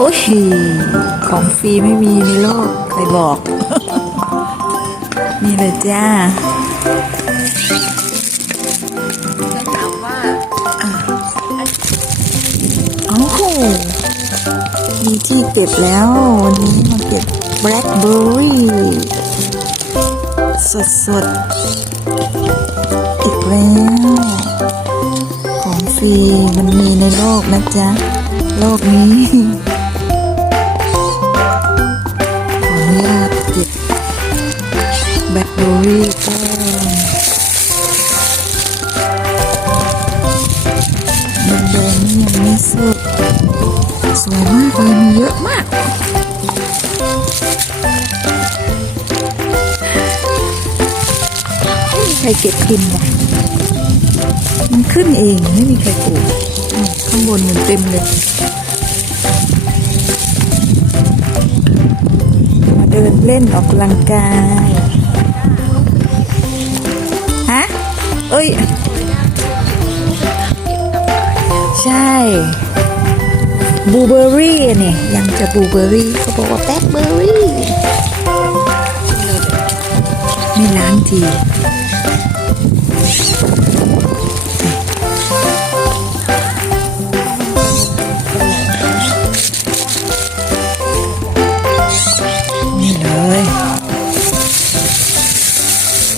โอ้ยของฟรีไม่มีในโลกใครบอก นี่เลยจ้าจะถามว่าโอ้โหมีที่เก็บแล้ว วันนี้มาเก็บแบล็คเบอร์รี่สดสดๆอีกแล้ว ของฟรีมันมีในโลกนะจ๊ะ โลกนี้ วี่ก่อนแดงนี่ยังไม่สุกสวยมากเลยมีเยอะมากไม่มีใครเก็บกินหรอกมันขึ้นเองไม่มีใครปลูกข้างบนมันเต็มเลยมาเดินเล่นออกกำลังกาย เอ้ย ใช่บูเบอร์รี่เนี่ยยังจะบูเบอร์รี่เขาบอกว่าแบล็คเบอร์รี่ไม่ล้างทีนี่เลย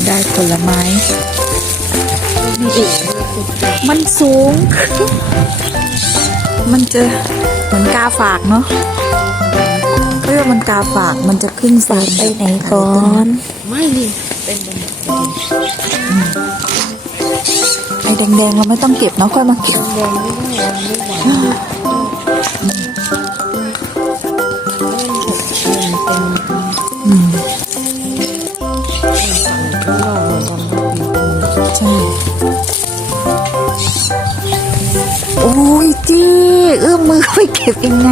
ได้ผลไม้ นี่อีกมันสูง มันจะเหมือนกาฝากเนาะเรียกมันกาฝากมันจะขึ้นสายไปไหนก่อน ไม่นี่เป็นไอ้แดงๆเราไม่ต้องเก็บเนาะค่อยมาเก็บแดงไม่ได้ไม่หว เก็บยังไง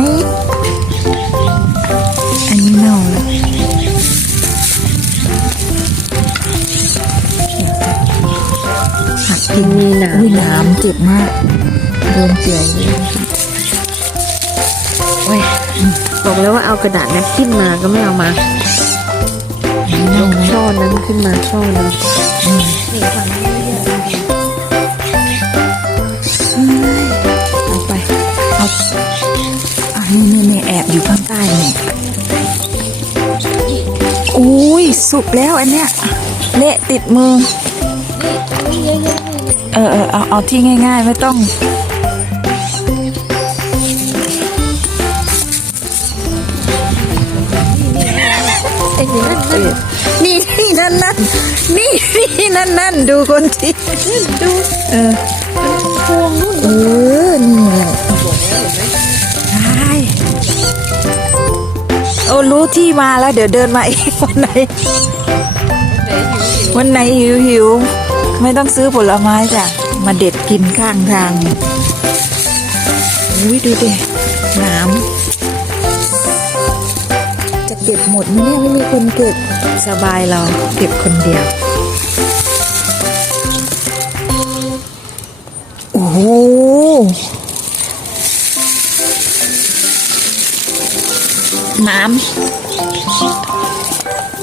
อันนี้เน่าแล้วหักกินมีหนาอุ้ยน้ำเจ็บมากโดนเกี่ยวเลยเว้ยบอกแล้วว่าเอากระดาษแนปกินมาก็ไม่เอามาอันนี้เน่าไหมช่อนั้นขึ้นมาช่อนั้นนี่ฝั่งนี้เยอะ นี่นี่นี่แอบอยู่ข้างใต้เนี่ยอุ้ยสุกแล้วอันเนี้ยเละติดมือนี่เยอะเออเออเอาเอาที่ง่ายๆไม่ต้องๆไอ้นี่นั่นนั่นนี่นี่นั่นนั่นนี่นี่นั่นนั่นดูคนที่ดูเออพวงนู่นเออนี่ รู้ที่มาแล้วเดี๋ยวเดินมาเองวันไหน วันไหนหิวหิวๆไม่ต้องซื้อผลไม้จ้ะมาเด็ดกินข้างทางอุ้ยดูดิน้ำจะเก็บหมดไหมเนี่ยไม่มีคนเก็บสบายเราเก็บคนเดียว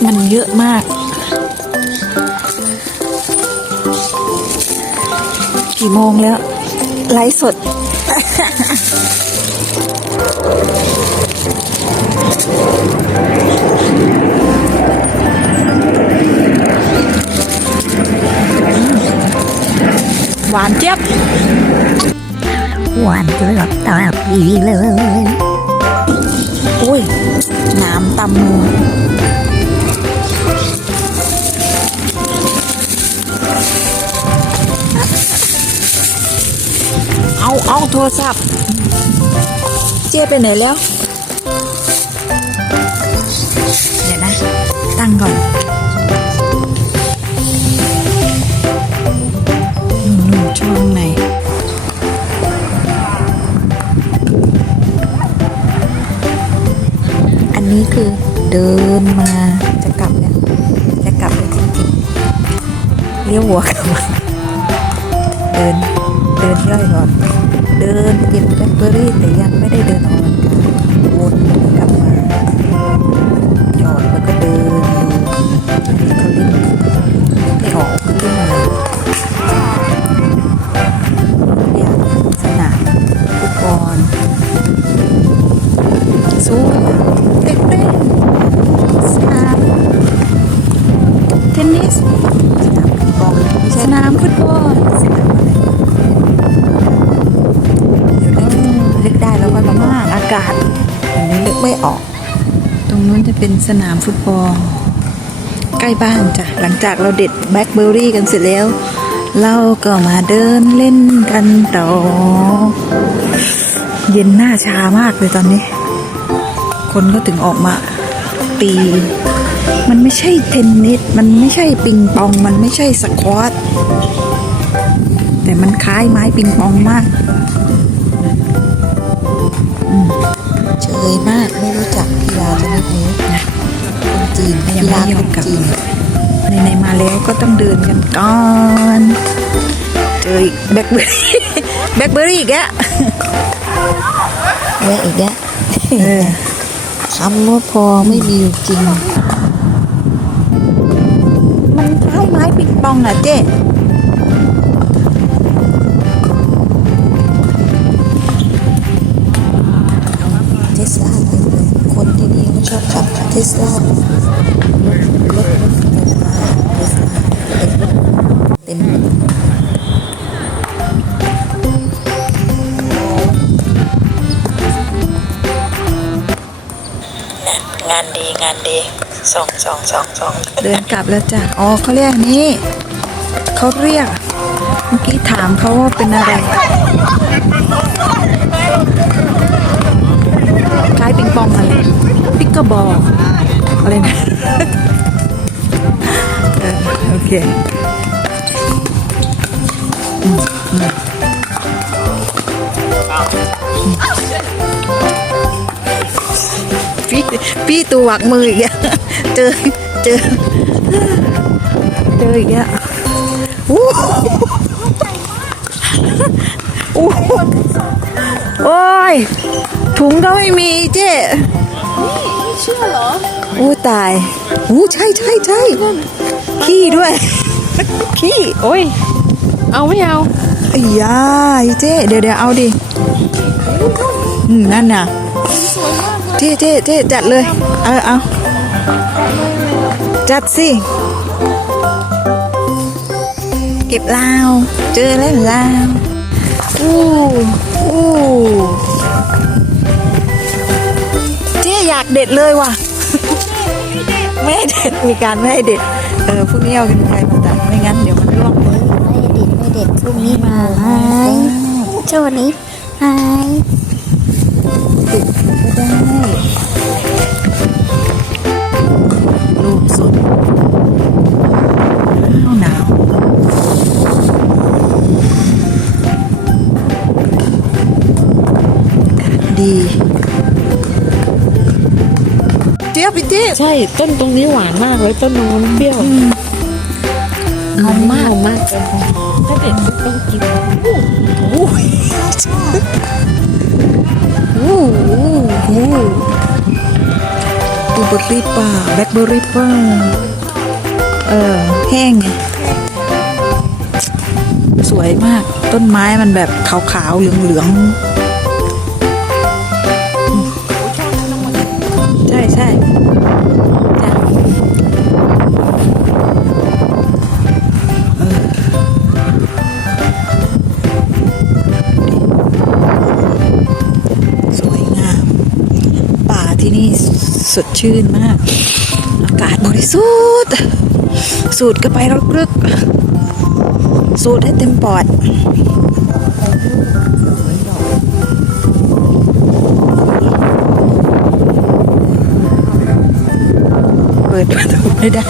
มันเยอะมาก กี่โมงแล้ว ไลฟ์สด หวานเจี๊ยบหวานจนหลับตาปีเลย อุ้ยน้ำตำมูเอาเอาโทรศัพท์ เจ๊ไปไหนแล้ว เดี๋ยวนะ ตั้งก่อน คือเดินมาจะกลับเนี่ยจะกลับแล้จริงๆเลี้ยวหัวกลับมาเดินเดินย่อยก่อนเดินกินแบตเตอรี่แต่ยังไม่ได้เดินออกกงกาวนกลับมาหยอดแล้วก็เดินดูเขาลิ้นไม่ออกขึ้นมาอยากสนามฟุตบอลสู้ามฟุตบอลสนามอะไรเดี๋ยวนึกนึกได้แล้วว่าละมากอากาศอันนี้นึกไม่ออก ตรงนู้นจะเป็นสนามฟุตบอล ใกล้บ้านจ้ะ หลังจากเราเด็ดแบล็คเบอร์รี่กันเสร็จแล้ว เราก็มาเดินเล่นกันต่อ เย็นหน้าชามากเลยตอนนี้ คนก็ถึงออกมาตี มันไม่ใช่เทนนิส มันไม่ใช่ปิงปอง มันไม่ใช่สควอต แต่มันคล้ายไม้ปิงปองมากอืมเฉยมากไม่รู้จักกีฬาชนิดนี้นะคนจีนกีฬาคนจีนในๆมาแล้วก็ต้องเดินกันก่อนเจออีกแบล็คเบอร์รี่แบล็คเบอร์รี่อีกแล้วแวะอีกแล้วคำว่าพอไม่มีอยู่จริง ปิงปองอะเจ๊เทสลาเต็มเลยคนที่นี่เขาชอบขับเทสลารถรถเทสลาเต็มเต็มงานดีงานดี สองสองสองสองเดินกลับแล้วจ้ะ อ๋อเขาเรียกนี้เขาเรียก เมื่อกี้ถามเขาว่าเป็นอะไร คล้ายปิงปองอะไรปิกกร์บอลอะไรนะ โอเคอืมอืม พี่พี่ตัวหวักมืออีกอะเจอเจอเจออีกอะอู้อู้โอ้ยถุงก็ไม่มีเจ๊เชื่อเหรออู้ตายอู้ใช่ใช่ใช่ขี้ด้วยขี้โอ้ยเอาไม่เอาไอ้ยาเจ๊เดี๋ยวเดี๋ยวเอาดิอืมนั่นน่ะ เจ๊เจ๊เจ๊จัดเลย เอาเอาจัดสิ เก็บลาว เจอแล้วลาวอู้อู้เจ๊อยากเด็ดเลยว่ะ ไม่ให้เด็ดมีการไม่ให้เด็ด เออพรุ่งนี้เอากันไกลมาตัดไม่งั้นเดี๋ยวมันร่วงมือไม่เด็ดไม่เด็ดพรุ่งนี้มาไฮโชว์นี้ไฮ ติดก็ได้ลูกสุดหนาวหนาวดีเจี๊ยบพี่เจี๊ยบใช่ต้นตรงนี้หวานมากเลยต้นนู้นเปรี้ยวหอมมากหอมมากเลยถ้าเด็ดต้องกินอู้ยอู้อู้อู้ บูเบอร์รี่ป่าแบล็คเบอร์รี่ป่าเออแห้งไงสวยมากต้นไม้มันแบบขาวๆเหลืองๆ ที่นี่สดชื่นมาก อากาศบริสุทธิ์สูดก็ไปรึกๆสูดให้เต็มปอดเปิดประตูไม่ได้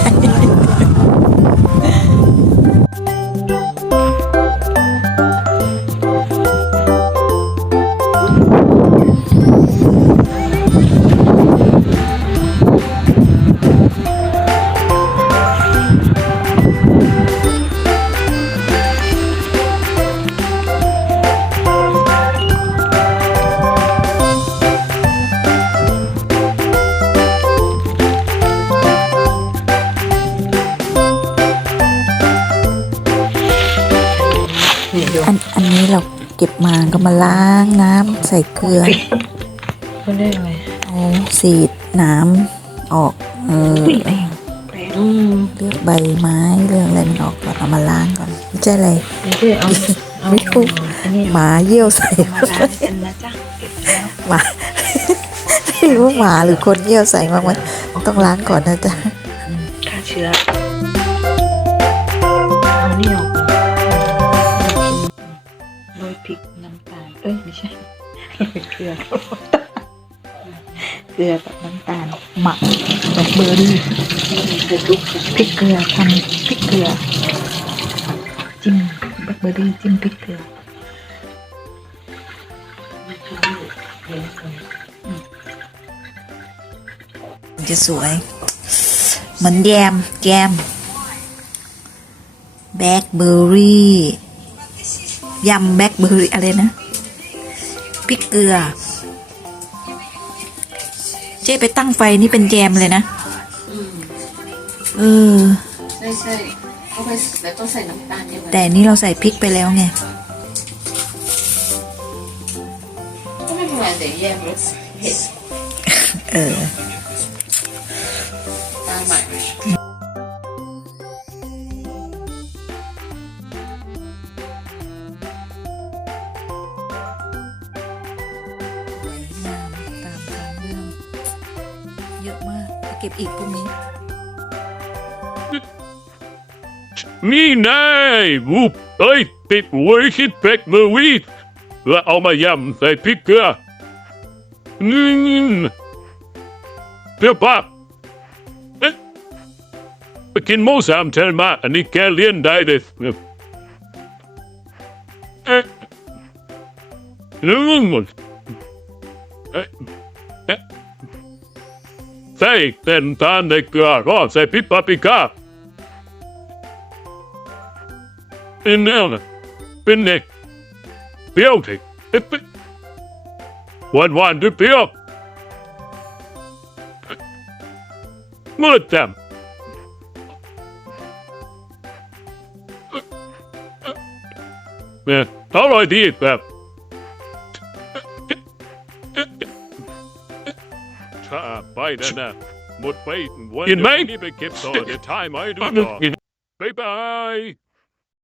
นอันนี้เราเก็บมาก็มาล้างน้ำใส่เกลือเขาเรียกอะไรเอาสีดน้ำออก เอออืมเลือกใบไม้เลือกอะไรมันออกก่อนเอามาล้างก่อนไม่ใช่อะไรเดี๋ยวเอาเอาไม่ถูกอันนี้หมาเยี่ยวใส่มาล้างกันนะจ๊ะเก็บแล้วหมาไม่รู้หมาหรือคนเยี่ยวใส่บ้างไหมต้องล้างก่อนนะจ๊ะฆ่าเชื้อ เกลือเกลือกับน้ำตาลหมักแบล็คเบอร์รี่พริกเกลือทำพริกเกลือ จิ้มแบล็คเบอร์รี่จิ้มพริกเกลือจะสวย เหมือนแยมแยมแบล็คเบอร์รี่ยำแบล็คเบอร์รี่อะไรนะ พริกเกลือ เจ๊ไปตั้งไฟนี่เป็นแยมเลยนะเออใช่ใช่เอาไปแต่ต้องใส่น้ำตาลเนี่ยแต่นี่เราใส่พริกไปแล้วไงก็ไม่เป็นไรแต่แยกรสเผ็ดเออ ก็บอีกพรุ่งนี้ นี่นายวูบเอ้ย ติดหวยคิดเป็กมือวีดแล้วเอามายำใส่พริกเกลือนี่เปรี้ยวปากเอ๊ะไปกินหมูสามชั้นมา อันนี้แกเลี้ยนได้เลยเอ๊ะนึ่งหมดเอ๊ะ ใส่เต้นตาลในเกลือก็ใส่พริกปาปริก้าเป็นแนวนะเป็